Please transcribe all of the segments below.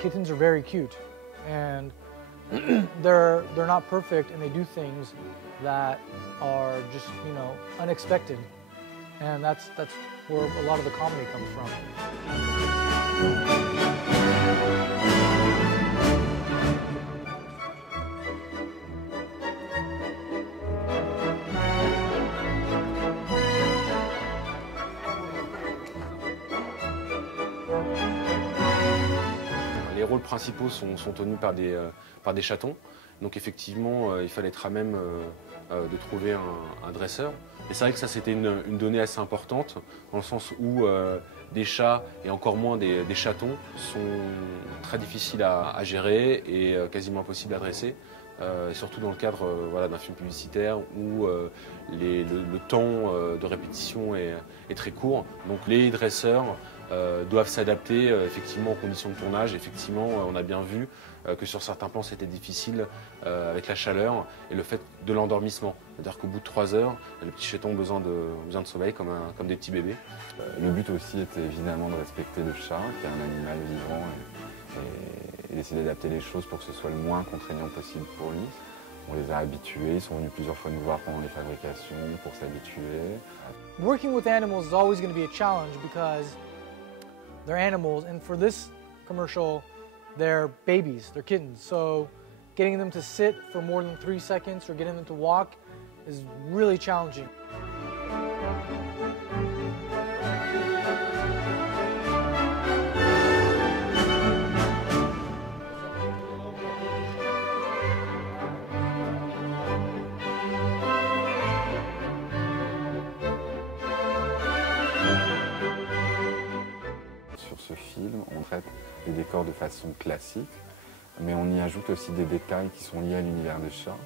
kittens are very cute, and they're not perfect, and they do things that are just, you know, unexpected, and that's where a lot of the comedy comes from. Les rôles principaux sont tenus par des chatons. Donc effectivement, il fallait être à même de trouver un dresseur. Et c'est vrai que ça, c'était une donnée assez importante, dans le sens où des chats, et encore moins des chatons, sont très difficiles à gérer et quasiment impossibles à dresser. Surtout dans le cadre voilà, d'un film publicitaire où le temps de répétition est très court. Donc les dresseurs doivent s'adapter effectivement aux conditions de tournage. Effectivement, on a bien vu que sur certains plans c'était difficile avec la chaleur et le fait de l'endormissement. C'est-à-dire qu'au bout de 3 heures, les petits chatons ont besoin de sommeil comme des petits bébés. Le but aussi était évidemment de respecter le chat, qui est un animal vivant, et d'essayer d'adapter les choses pour que ce soit le moins contraignant possible pour lui. On les a habitués, ils sont venus plusieurs fois nous voir pendant les fabrications pour s'habituer. Working with animals is always going to be a challenge because they're animals, and for this commercial, they're babies, they're kittens. So getting them to sit for more than 3 seconds or getting them to walk is really challenging. Sur ce film, on traite les décors de façon classique, mais on y ajoute aussi des détails qui sont liés à l'univers des chats.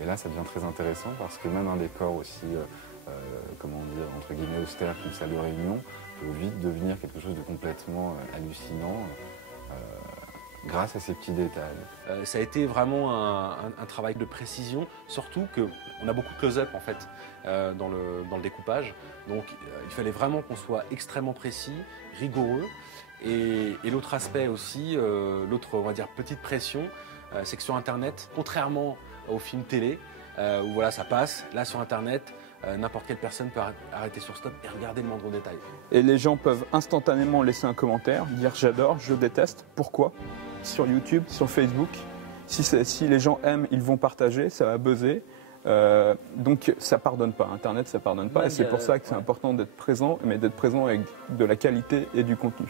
Et là, ça devient très intéressant parce que même un décor aussi, comment dire, entre guillemets austère qu'une salle de réunion peut vite devenir quelque chose de complètement hallucinant grâce à ces petits détails. Ça a été vraiment un travail de précision, surtout qu'on a beaucoup de close-up en fait dans le découpage. Donc il fallait vraiment qu'on soit extrêmement précis, rigoureux. Et l'autre aspect aussi, l'autre on va dire petite pression, c'est que sur Internet, contrairement aux films télé, où voilà ça passe, là sur Internet, n'importe quelle personne peut arrêter sur stop et regarder le moindre détail. Et les gens peuvent instantanément laisser un commentaire, dire j'adore, je déteste, pourquoi? Sur YouTube, sur Facebook. Si les gens aiment, ils vont partager, ça va buzzer. Donc ça pardonne pas, Internet ça pardonne pas, et c'est pour ça que c'est important d'être présent, mais d'être présent avec de la qualité et du contenu.